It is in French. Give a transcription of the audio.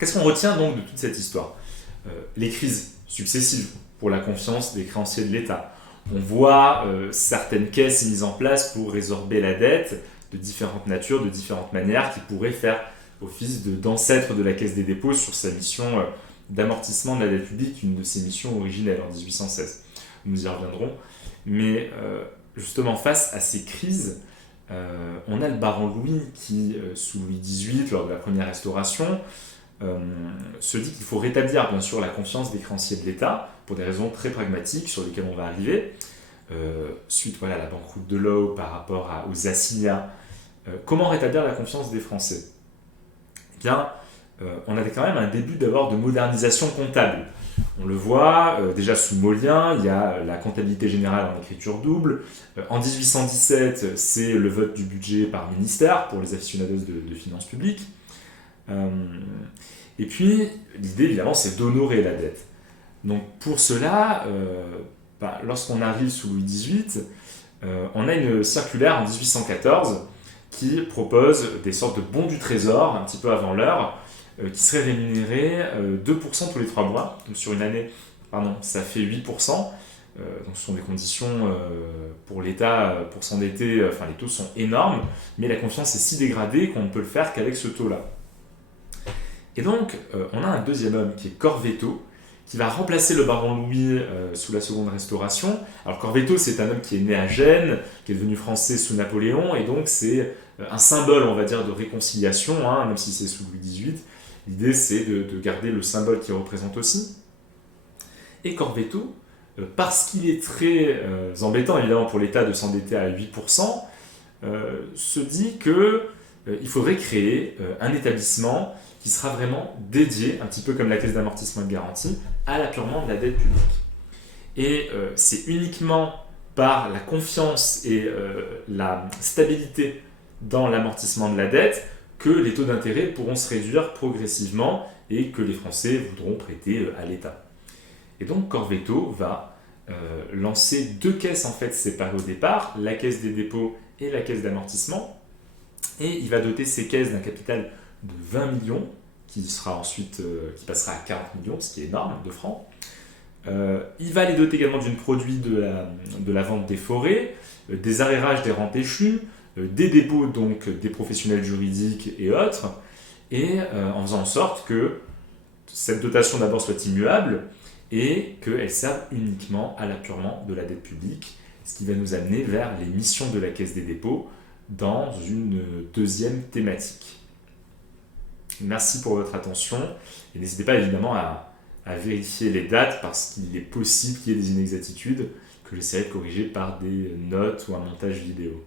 Qu'est-ce qu'on retient donc de toute cette histoire? Les crises successives pour la confiance des créanciers de l'État. On voit certaines caisses mises en place pour résorber la dette de différentes natures, de différentes manières, qui pourraient faire office d'ancêtre de la Caisse des dépôts sur sa mission d'amortissement de la dette publique, une de ses missions originelles en 1816. Nous y reviendrons. Mais justement, face à ces crises, on a le baron Louis qui, sous Louis XVIII, lors de la première restauration, se dit qu'il faut rétablir bien sûr la confiance des créanciers de l'État pour des raisons très pragmatiques sur lesquelles on va arriver. Suite à la banqueroute de Lowe par rapport aux assignats, comment rétablir la confiance des Français? Eh bien, on avait quand même un début d'abord de modernisation comptable. On le voit, déjà sous Molien, il y a la comptabilité générale en écriture double. En 1817, c'est le vote du budget par ministère pour les aficionados de finances publiques. Et puis, l'idée, évidemment, c'est d'honorer la dette. Donc, pour cela, lorsqu'on arrive sous Louis XVIII, on a une circulaire en 1814 qui propose des sortes de bons du trésor, un petit peu avant l'heure, qui seraient rémunérés 2% tous les 3 mois. Donc, sur une année, ça fait 8%. Donc, ce sont des conditions pour l'État pour s'endetter. Les taux sont énormes, mais la confiance est si dégradée qu'on ne peut le faire qu'avec ce taux-là. Et donc, on a un deuxième homme qui est Corvetto, qui va remplacer le baron Louis sous la seconde restauration. Alors Corvetto, c'est un homme qui est né à Gênes, qui est devenu français sous Napoléon, et donc c'est un symbole, on va dire, de réconciliation, même si c'est sous Louis XVIII. L'idée, c'est de garder le symbole qu'il représente aussi. Et Corvetto, parce qu'il est très embêtant, évidemment, pour l'État de s'endetter à 8%, se dit qu'il faudrait créer un établissement qui sera vraiment dédié, un petit peu comme la caisse d'amortissement et de garantie, à l'apurement de la dette publique. Et c'est uniquement par la confiance et la stabilité dans l'amortissement de la dette que les taux d'intérêt pourront se réduire progressivement et que les Français voudront prêter à l'État. Et donc Corvetto va lancer 2 caisses en fait séparées au départ, la caisse des dépôts et la caisse d'amortissement, et il va doter ces caisses d'un capital de 20 millions, qui passera à 40 millions, ce qui est énorme, de francs. Il va les doter également d'une produit de la vente des forêts, des arrérages des rentes échues, des dépôts donc des professionnels juridiques et autres, et en faisant en sorte que cette dotation d'abord soit immuable et qu'elle serve uniquement à l'apurement de la dette publique, ce qui va nous amener vers les missions de la Caisse des dépôts dans une deuxième thématique. Merci pour votre attention et n'hésitez pas évidemment à vérifier les dates parce qu'il est possible qu'il y ait des inexactitudes que j'essaierai de corriger par des notes ou un montage vidéo.